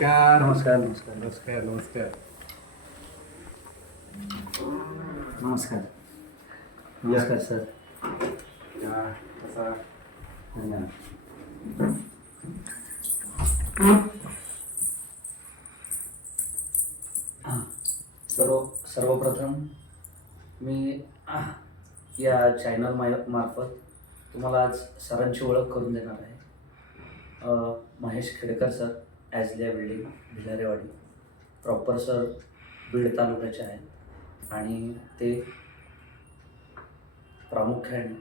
नमस्कार नमस्कार नमस्कार नमस्कार नमस्कार नमस्कार नमस्कार सर. या कसा धन्यवाद. सर्वप्रथम मी या चॅनल मार्फत तुम्हाला आज सरांची ओळख करून देणार आहे. Mahesh Khedkar sir, Azalea building, Bhilarewadi. Proper sir Beed तालुक्याचे आहेत आणि ते प्रामुख्याने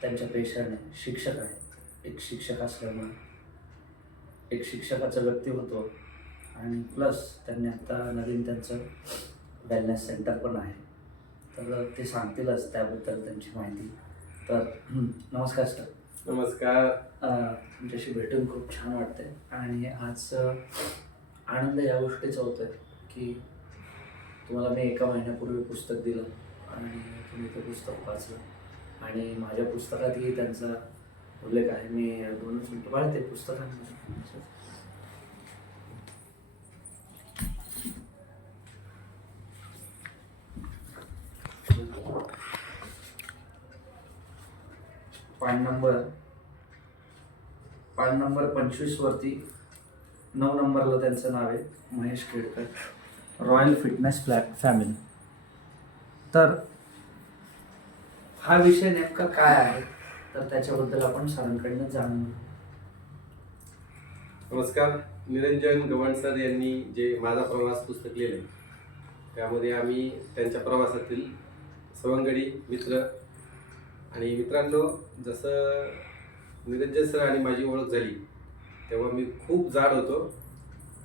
त्यांच्या पेशाने शिक्षक आहेत. एक शिक्षक असल्यामुळे एक शिक्षकाचं व्यक्तिमत्व आणि प्लस त्यांनी आत्ता नवीन त्यांचं वेलनेस सेंटर पण आहे, तर ते सांगतीलच त्याबद्दल त्यांची माहिती. तर नमस्कार सर. नमस्कार. तुमच्याशी भेटून खूप छान वाटतंय आणि आज आनंद या गोष्टीचा होतोय की तुम्हाला मी एका महिन्यापूर्वी पुस्तक दिलं आणि तुम्ही ते पुस्तक वाचलं आणि माझ्या पुस्तकातही त्यांचा उल्लेख आहे. मी 2 मिनिटं बाळा ते पुस्तकांमध्ये पान नंबर 25 वरती 9 नंबरला त्यांचं नाव आहे Mahesh Khedkar, royal fitness family. तर हा विषय नेमका काय आहे तर त्याच्याबद्दल आपण सरांकडनं जाणून घेऊ. नमस्कार. निरंजन गवण सर यांनी जे माझा प्रवास पुस्तक लिहिलं आहे त्यामध्ये आम्ही त्यांच्या प्रवासातील सवंगडी मित्र आणि मित्रांनो, जसं निरंजन सर आणि माझी ओळख झाली तेव्हा मी खूप जाड होतो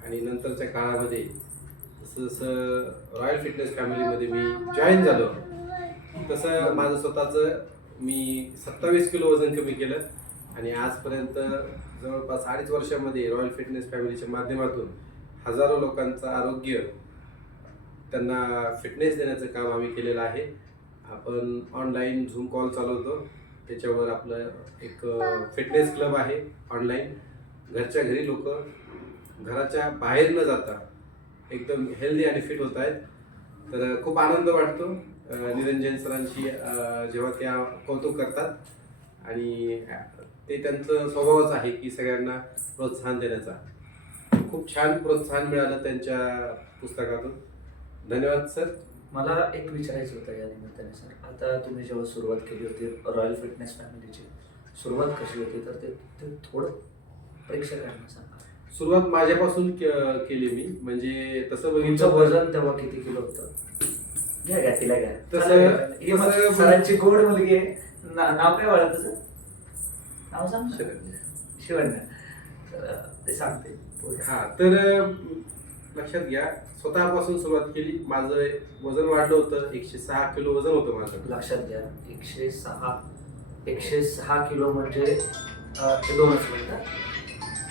आणि नंतरच्या काळामध्ये जसं जसं रॉयल फिटनेस फॅमिलीमध्ये मी जॉईन झालो तसं माझं स्वतःचं मी 27 किलो वजन कमी केलं आणि आजपर्यंत जवळपास 2.5 वर्षामध्ये रॉयल फिटनेस फॅमिलीच्या माध्यमातून हजारो लोकांचं आरोग्य, त्यांना फिटनेस देण्याचं काम आम्ही केलेलं आहे. आपण ऑनलाईन झूम कॉल चालवतो, त्याच्यावर आपलं एक फिटनेस क्लब आहे ऑनलाईन. घरच्या घरी लोक घराच्या बाहेर न जाता एकदम हेल्दी आणि फिट होत आहेत. तर खूप आनंद वाटतो निरंजन सरांची जेव्हा त्या कौतुक करतात आणि ते त्यांचं स्वभावच आहे की सगळ्यांना प्रोत्साहन देण्याचा. खूप छान प्रोत्साहन मिळालं त्यांच्या पुस्तकातून. धन्यवाद सर. मला एक विचारायचं होतं या निमित्ताने सर, आता तुम्ही जेव्हा सुरुवात केली होती रॉयल फिटनेस फॅमिलीची, सुरुवात कशी होती तर ते थोडं प्रेक्षकांना सांगा. सुरुवात माझ्यापासून केली मी, म्हणजे तसं तुमचं बघितलं वजन तेव्हा किती किलो होतं? घ्या तिला घ्या. तसं सरांची गोड मुलगी आहे. नाव काय वाढत तुझं? नाव सांग. शिवण्या. तर ते सांगते. हा, तर लक्षात घ्या, स्वतःपासून सुरुवात केली. माझं वजन वाढलं होतं, 106 किलो वजन होतं माझं. लक्षात घ्या 106 किलो म्हणजे ते 2च मिनिटं.